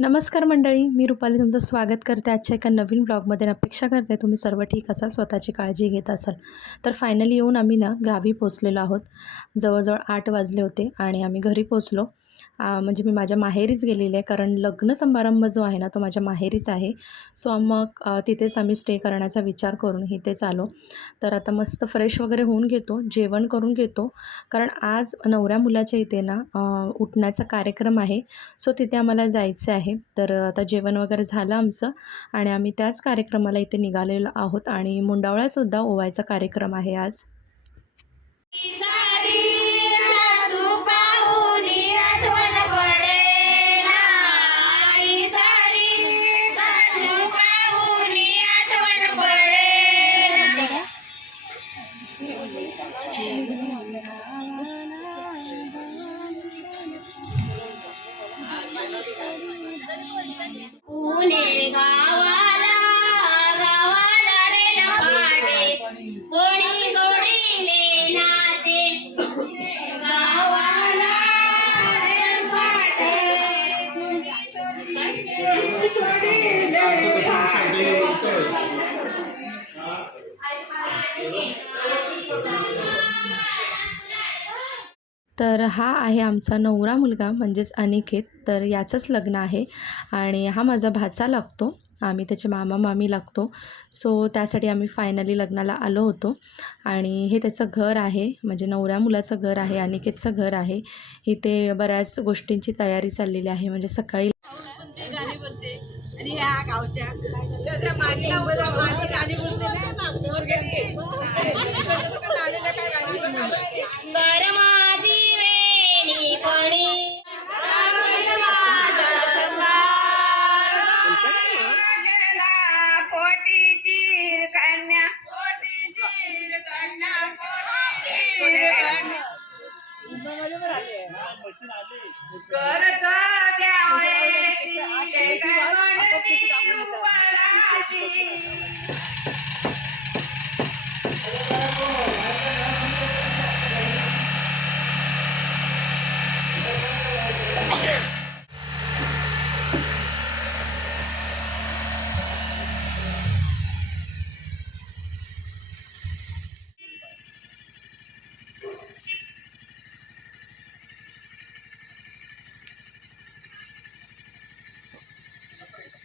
नमस्कार मंडळी, मी रुपाली तुमचं स्वागत करते आजच्या एका नवीन ब्लॉगमध्ये. अपेक्षा करते तुम्ही सर्व ठीक असाल, स्वतःची काळजी घेत असाल. तर फायनली येऊन आम्ही गावी पोचलेलो आहोत. जवळजवळ 8 वाजले होते आणि आम्ही घरी पोचलो. म्हणजे मी माझ्या माहेरीच गेलेली आहे, कारण लग्न समारंभ जो आहे ना तो माझ्या माहेरीच आहे. सो मग तिथेच आम्ही स्टे करण्याचा विचार करून इथेच आलो. तर आता मस्त फ्रेश वगैरे होऊन घेतो, जेवण करून घेतो, कारण आज नवऱ्या मुलाच्या इथे उठण्याचा कार्यक्रम आहे. सो तिथे आम्हाला जायचं आहे. तर आता जेवण वगैरे झालं आमचं आणि आम्ही त्याच कार्यक्रमाला इथे निघालेलो आहोत आणि मुंडावळ्यासुद्धा ओवायचा कार्यक्रम आहे आज. तर हा आहे आमचा नवरा मुलगा म्हणजेच अनिकेत. तर याचंच लग्न आहे आणि हा माझा भाचा लागतो. आम्ही त्याचे मामा मामी लागतो. सो त्यासाठी आम्ही फायनली लग्नाला आलो होतो आणि हे त्याचं घर आहे, म्हणजे नवऱ्या मुलाचं घर आहे, अनिकेतचं घर आहे. इथे बऱ्याच गोष्टींची तयारी चाललेली आहे. म्हणजे सकाळी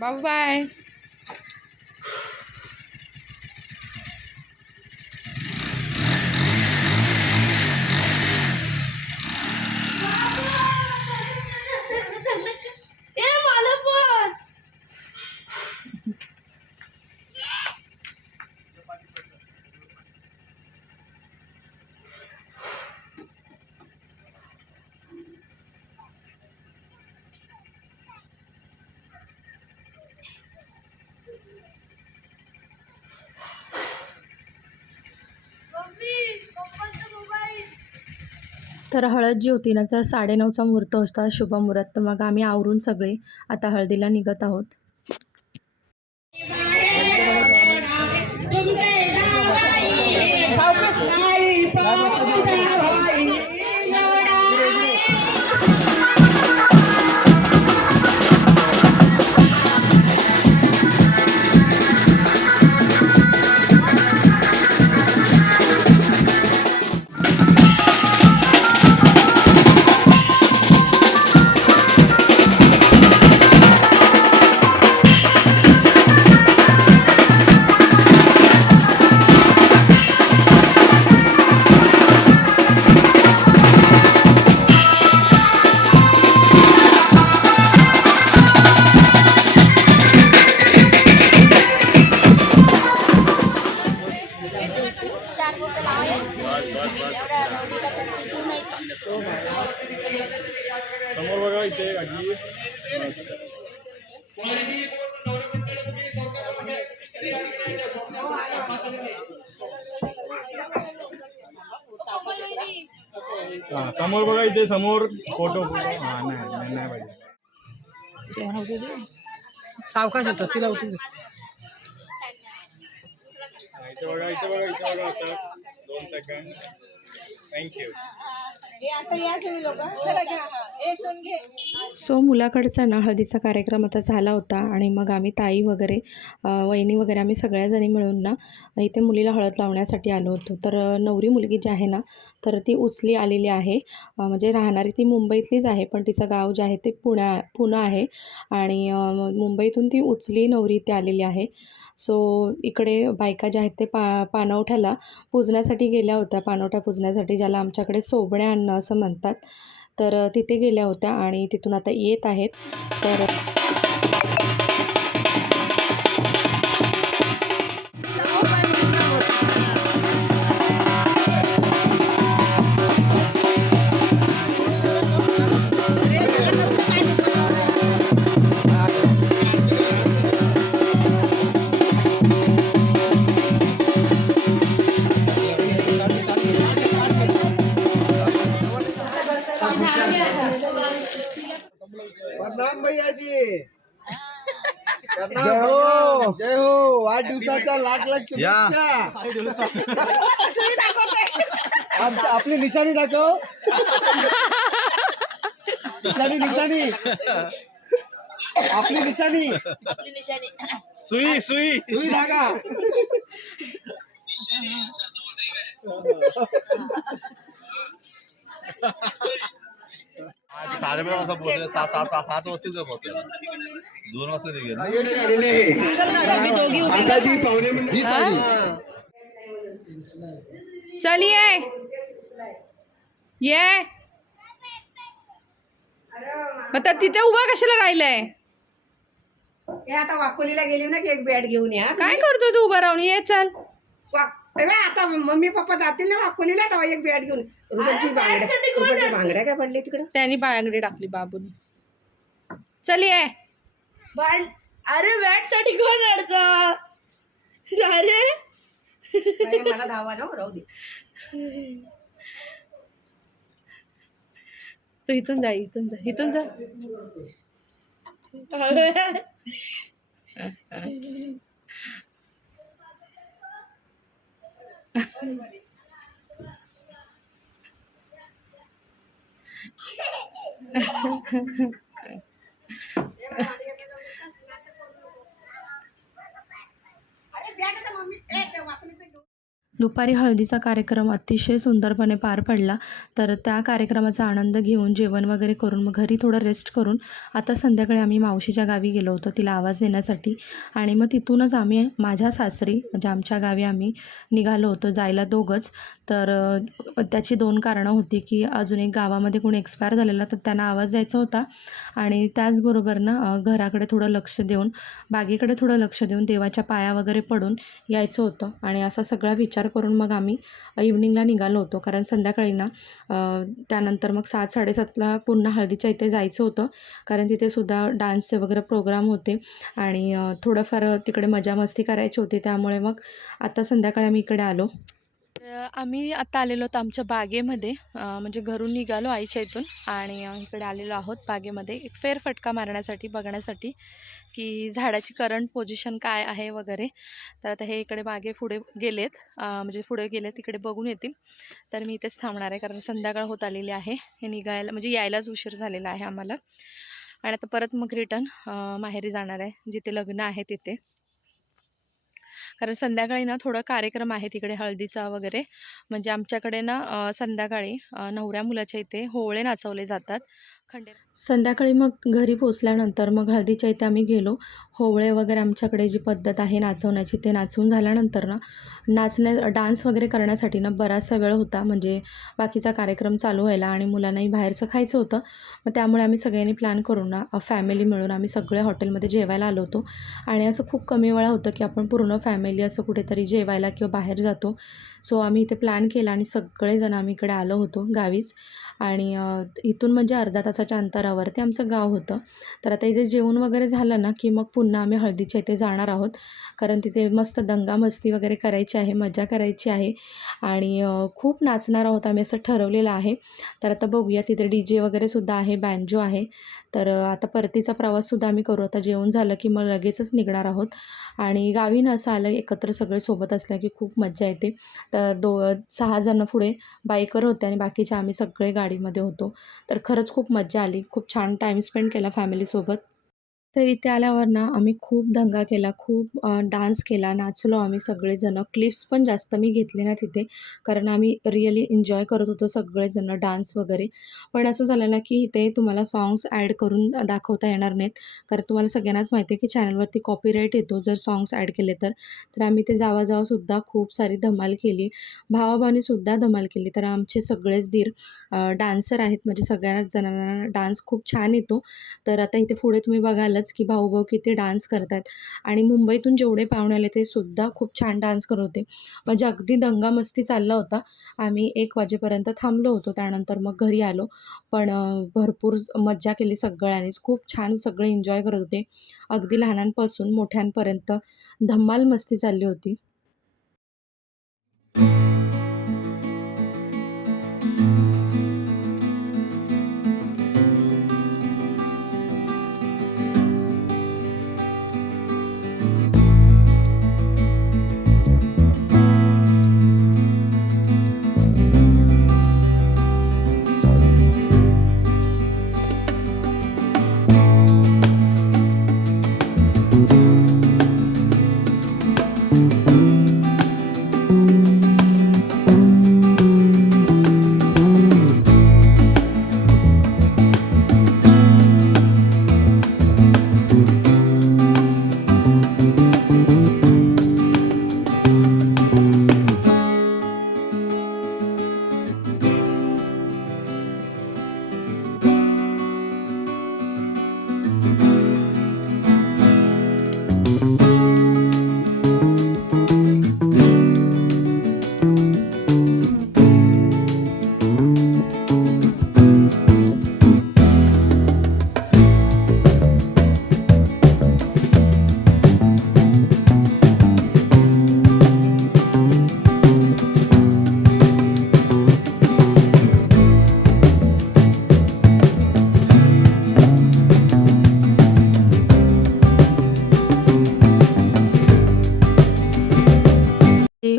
बाबू बाय. तर हळद जी होती ना, तर 9:30चा मुहूर्त होता, शुभ मुहूर्त. तर मग आम्ही आवरून सगळे आता हळदीला निघत आहोत. समोर बघा इथे गाडी समोर बघा इथे समोर फोटो नाही पाहिजे. सावकाश होतं तिला उठू दे. इथे बघा असं 2 सेकंड. थँक्यू. सो मुलाकडचा ना हळदीचा कार्यक्रम आता झाला होता आणि मग आम्ही ताई वगैरे वहिनी वगैरे आम्ही सगळ्याजणी मिळून ना इथे मुलीला हळद लावण्यासाठी आलो होतो. तर नवरी मुलगी जी आहे ना तर ती उचली आलेली आहे. म्हणजे राहणारी ती मुंबईतलीच आहे, पण तिचं गाव जे आहे ते पुणं आहे आणि मुंबईतून ती उचली नवरी इथे आलेली आहे. सो इकडे बायका ज्या आहेत ते पाणवठ्याला पूजण्यासाठी गेल्या होत्या, पाणवठा पूजण्यासाठी, ज्याला आमच्याकडे सोबण्या आणणं असं म्हणतात. तर तिथे गेल्या होत्या आणि तिथून आता येत आहेत. तर प्रणाम भैया जी. जय हो जय हो. वाढदिवसाच्या लाख लाख शुभेच्छा. आपली निशाणी दाखव. निशाणी आपली निशाणी सुई सुई सुई धागा. साडेबारा वाजता पोहोचले. सात वाजता पोहोचले. 2 वाजता निघेल. चलिए ये आता तिथे उभा कशाला राहिलंय? हे आता वाकोलीला गेली ना की एक बॅट घेऊन या. काय करतो तू उभा राहून? ये चल. आता मम्मी पप्पा जातील ना वाकोलीला तेव्हा एक बॅट घेऊन. भांगड्या काय पडले तिकडं? त्यांनी बायांगडी टाकली बाबूने. चलिए. अरे बॅट साठी कोण अडका? अरे मला धावा ना राहू दे. तू इथून जा, इथून जा, इथून जा. दुपारी हळदीचा कार्यक्रम अतिशय सुंदरपणे पार पडला. तर त्या कार्यक्रमाचा आनंद घेऊन जेवण वगैरे करून मग घरी थोडं रेस्ट करून आता संध्याकाळी आम्ही मावशीच्या गावी गेलो होतो तिला आवाज देण्यासाठी. आणि मग तिथूनच आम्ही माझ्या सासरी म्हणजे आमच्या गावी आम्ही निघालो होतो जायला दोघंच. तर त्याची 2 कारणं होती की अजून एक गावामध्ये कोणी एक्सपायर झालेला तर त्यांना आवाज द्यायचा होता आणि त्याचबरोबर ना घराकडे थोडं लक्ष देऊन बागेकडे थोडं लक्ष देऊन देवाच्या पाया वगैरे पडून यायचं होतं. आणि असा सगळा विचार करून मग आम्ही इव्हनिंगला निघालो होतो, कारण संध्याकाळी ना त्यानंतर मग 7-7:30ला पुन्हा हळदीच्या इथे जायचं होतं, कारण तिथेसुद्धा डान्सचे वगैरे प्रोग्राम होते आणि थोडंफार तिकडे मजा मस्ती करायची होती. त्यामुळे मग आता संध्याकाळी आम्ही इकडे आलो. आम्ही आता आलेलो आहोत आमच्या बागेमध्ये, म्हणजे घरून निघालो आईच्या इथून आणि इकडे आलेलो आहोत बागेमध्ये एक फेरफटका मारण्यासाठी, बघण्यासाठी की झाडाची करंट पोझिशन काय आहे वगैरे. तर आता हे इकडे बागे पुढे गेलेत, म्हणजे पुढे गेलेत, तिकडे बघून येतील. तर मी इथेच थांबणार आहे कारण संध्याकाळ होत आलेली आहे. हे निघायला म्हणजे यायलाच उशीर झालेला आहे आम्हाला. आणि आता परत मग रिटर्न माहेरी जाणार आहे जिथे लग्न आहे तिथे, कारण संध्याकाळी ना थोडा कार्यक्रम आहे तिकडे हळदीचा वगैरे. म्हणजे आमच्याकडे ना संध्याकाळी नवऱ्या मुलाच्या इथे होवळे नाचवले जातात. संध्याकाळी मग घरी पोचल्यानंतर मग हळदीच्या इथे आम्ही गेलो. होवळे वगैरे आमच्याकडे जी पद्धत आहे नाचवण्याची ते नाचवून झाल्यानंतर ना डान्स वगैरे करण्यासाठी ना बराचसा वेळ होता, म्हणजे बाकीचा कार्यक्रम चालू व्हायला आणि मुलांनाही बाहेरचं खायचं होतं. मग त्यामुळे आम्ही सगळ्यांनी प्लॅन करून ना फॅमिली मिळून आम्ही सगळे हॉटेलमध्ये जेवायला आलो होतो. आणि असं खूप कमी वेळा होतं की आपण पूर्ण फॅमिली असं कुठेतरी जेवायला किंवा बाहेर जातो. सो आम्ही इथे प्लॅन केला आणि सगळेजण आम्ही इकडे आलो होतो गावीच. आणि इथून म्हणजे अर्ध्या तासाच्या अंतरावर अंतरावरती आमचं गाव होतं. तर आता इथे जेवण वगैरे झालं ना की मग पुन्हा आम्ही हळदीच्या इथे जाणार आहोत, कारण तिथे मस्त दंगामस्ती वगैरे करायची आहे, मजा करायची आहे आणि खूप नाचणार आहोत आम्ही असं ठरवलेलं आहे. तर आता बघूया, तिथे DJ वगैरेसुद्धा आहे, बँजो आहे. तर आता परतीचा प्रवाससुद्धा आम्ही करू. आता जेवण झालं की मग लगेचच निघणार आहोत आणि गावी ना असं आलं एकत्र सगळे सोबत असलं की खूप मज्जा येते. तर 6 जण पुढे बाईकवर होते आणि बाकीचे आम्ही सगळे गाडीमध्ये होतो. तर खरंच खूप मज्जा आली. खूप छान टाईम स्पेंड केला फॅमिलीसोबत. तर इथे आल्यावर ना आम्ही खूप दंगा केला, खूप डान्स केला, नाचलो आम्ही सगळेजणं. क्लिप्स पण जास्त मी घेतले ना तिथे, कारण आम्ही रिअली एन्जॉय करत होतो सगळेजणं डान्स वगैरे. पण असं झालं ना की इथे तुम्हाला सॉन्ग्स ॲड करून दाखवता येणार नाहीत, कारण तुम्हाला सगळ्यांनाच माहिती आहे की चॅनलवरती कॉपीराईट येतो जर सॉन्ग्स ॲड केले तर. तर आम्ही ते जावा-जावासुद्धा खूप सारी धमाल केली. भावाभावानीसुद्धा धमाल केली. तर आमचे सगळेच दीर डान्सर आहेत, म्हणजे सगळ्या जणांना डान्स खूप छान येतो. तर आता इथे पुढे तुम्ही बघालच की भाऊ-भाऊ किती डान्स करतात आणि मुंबईतून जेवढे पाहुणे आले ते सुद्धा खूप छान डान्स करत होते. म्हणजे अगदी दंगामस्ती चालला होता. आम्ही 1 वाजेपर्यंत थांबलो होतो. त्यानंतर मग घरी आलो. पण भरपूर मज्जा केली सगळ्यांनीच. खूप छान सगळे एन्जॉय करत होते. अगदी लहानांपासून मोठ्यांपर्यंत धमाल मस्ती चालली होती.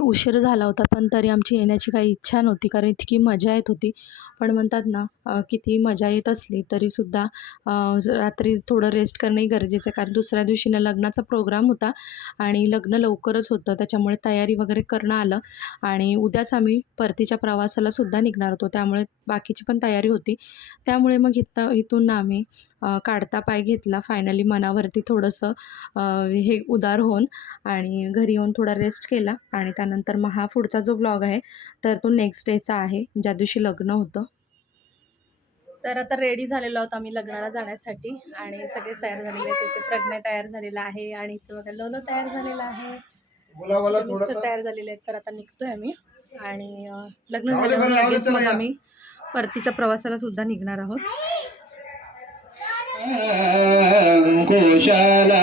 उशीर झाला होता, पण तरी आमची येण्याची काही इच्छा नव्हती, कारण इतकी मजा येत होती. पण म्हणतात ना किती मजा येत असली तरीसुद्धा रात्री थोडं रेस्ट करणंही गरजेचं आहे, कारण दुसऱ्या दिवशी ना लग्नाचा प्रोग्राम होता आणि लग्न लवकरच होतं, त्याच्यामुळे तयारी वगैरे करणं आलं आणि उद्याच आम्ही परतीच्या प्रवासालासुद्धा निघणार होतो, त्यामुळे बाकीची पण तयारी होती. त्यामुळे मग इथून ना आम्ही काढता पाय घेतला फायनली, मनावरती थोडंसं हे उदार होऊन आणि घरी येऊन थोडा रेस्ट केला आणि त्यानंतर मग हा पुढचा जो ब्लॉग आहे तर तो नेक्स्ट डेचा आहे, ज्या दिवशी लग्न होतं. तर आता रेडी झालेलो आहोत आम्ही लग्नाला जाण्यासाठी आणि सगळे तयार झालेले आहेत. इथे प्रज्ञा तयार झालेला आहे आणि इथे बघा लोलो तयार झालेला आहे, मिस्टर तयार झालेले आहेत. तर आता निघतोय आम्ही आणि लग्न झाल्यावर लगेच मग आम्ही परतीच्या प्रवासाला सुद्धा निघणार आहोत. कोशाला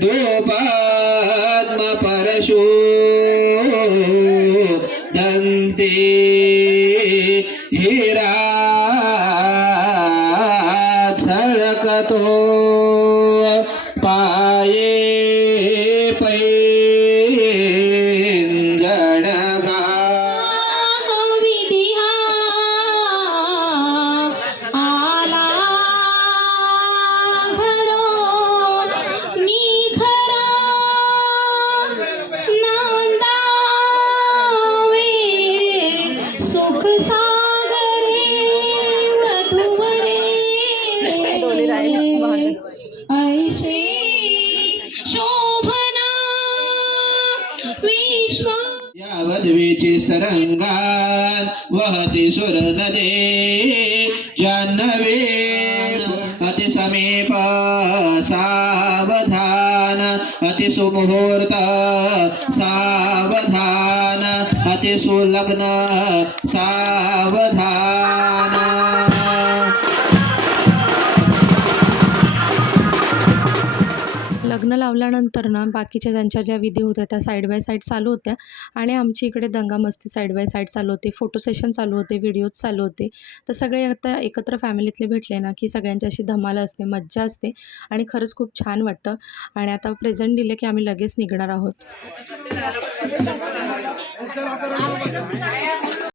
दोपात्म परशु दंते हिरा झळकतो पाये पैंजणगा यावद्वीची सरंगान वहती सुर नदे जान्हवे अति समीप सावधान अति सुमुहूर्त सावधान अति सुलग्न सावधान लग्न लावल्यानंतर ना बाकीच्या त्यांच्या ज्या विधी होत्या त्या साईड बाय साईड चालू होत्या आणि आमची इकडे दंगामस्ती साईड बाय साईड चालू होते, फोटो सेशन चालू होते, व्हिडिओज चालू होते. तर सगळे आता एकत्र फॅमिलीतले भेटले ना की सगळ्यांची अशी धमाल असते, मज्जा असते आणि खरंच खूप छान वाटतं. आणि आता प्रेझेंट दिले की आम्ही लगेच निघणार आहोत.